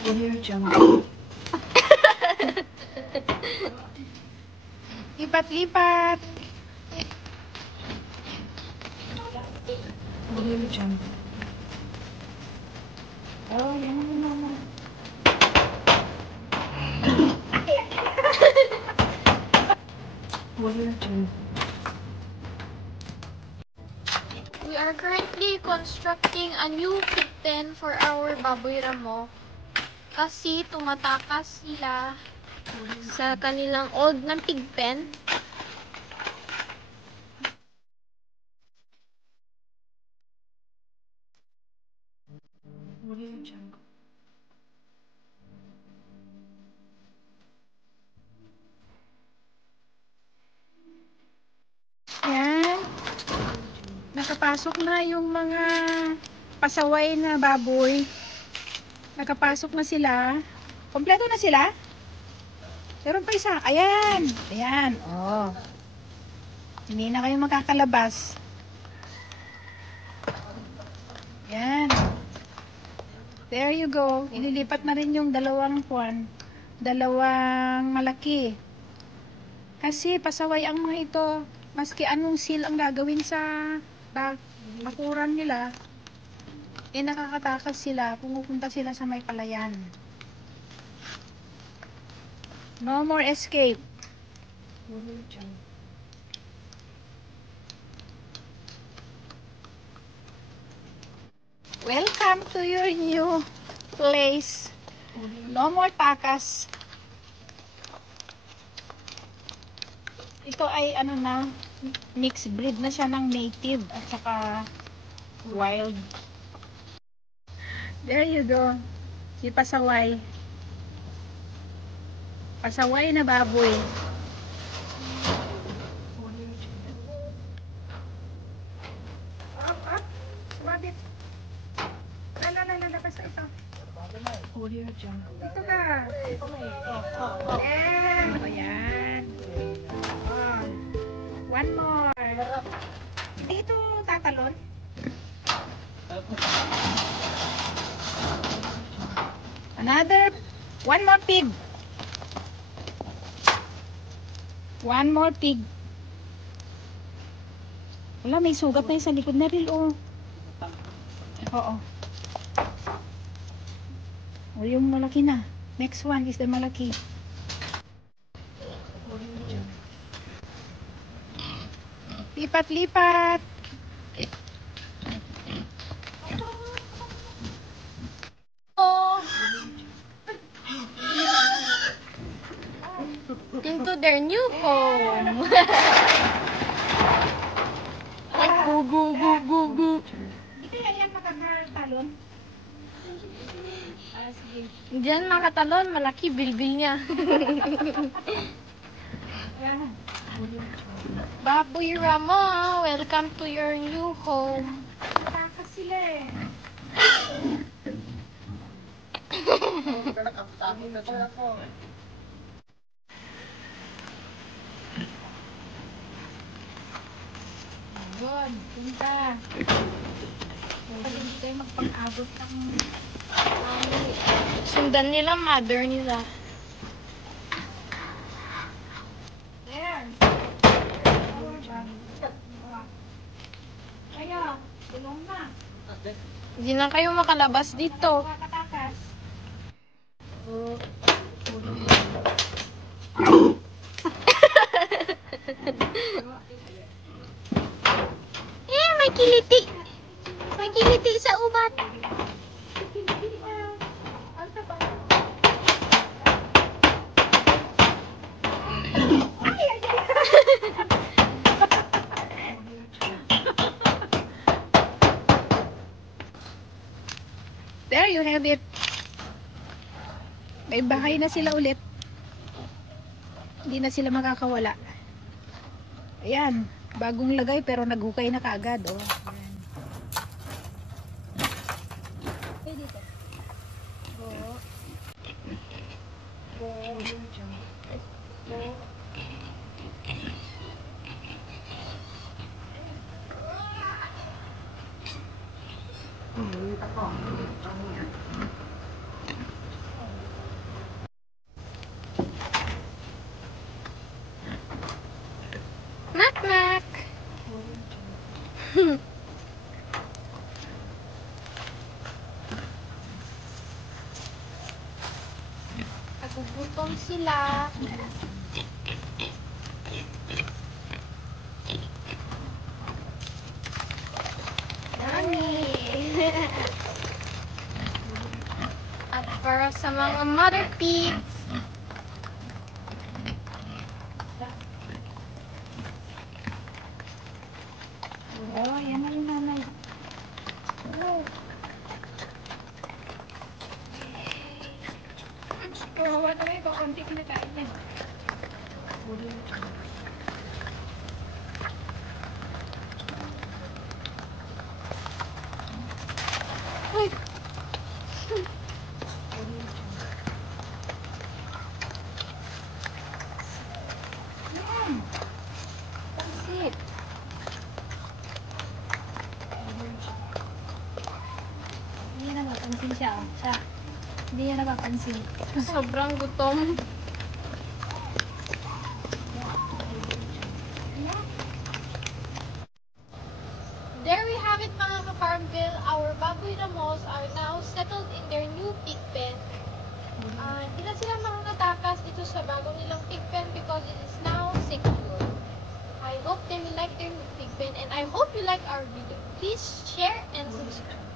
Audio Jungle. Lipat-lipat. Audio Jungle. Oh, yan. Audio Jungle. We are currently constructing a new pig pen for our baboy ramo kasi tumatakas sila sa kanilang old na pig pen. Audio Jungle. Yan. Nakapasok na yung mga pasaway na baboy. Nakapasok na sila. Kompleto na sila? Meron pa isa. Ayan. Ayan. Oh. Hindi na kayo makakalabas. Ayan. There you go. Ililipat na rin yung dalawang malaki. Kasi pasaway ang mga ito. Maski anong seal ang gagawin sa bakuran nila, eh nakakatakas sila. Pumupunta sila sa may palayan. No more escape. Welcome to your new place. No more takas. Ito ay ano na, mixed breed na siya ng native at saka wild. There you go. Si pasaway. Pasaway na baboy. Bakit? Lalabas ka ito. Dito ka. Ayan. Ayan. Oh. One more. Ito tatalon. One more pig. One more pig. Wala, may sugat na yun sa likod na rin, oh. Oo. O, yung malaki na. Next one is the malaki. Lipat-lipat. Oh. Into their new home. Like goo goo goo goo goo. Hindi kaya yan makakatalon? Diyan makatalon, malaki bilbil niya. Baboy Ramo, welcome to your new home. Takas sila eh. Yun, punta. Pag hindi kayo magpang-abot ng Sundan nila, mother nila. there. Kaya, tulong na. Hindi na kayo makalabas dito. Makatakas. May kiliti. May kiliti sa ubat. There you have it. May bahay na sila ulit. Hindi na sila makakawala. Ayan, bagong lagay pero naghukay na kaagad, oh. Ayan. Dito. Go. Go. Go. gutom sila. At para sa mga mother pigs, Oh, yan na yung nanay. Oh. Kawawa na yung kakunti kinakain yan. ay, Yan. Pansit. Hindi niya napapansin siya. Oh. Siya. Hindi niya napapansin. sobrang gutom. There we have it mga ka-Farmville. Our baboy ramos are now settled in their new pig pen. Hindi na sila makakatakas dito sa bago nilang pig pen because it is now secure. I hope they will like their new pig pen and I hope you like our video. Please share and subscribe.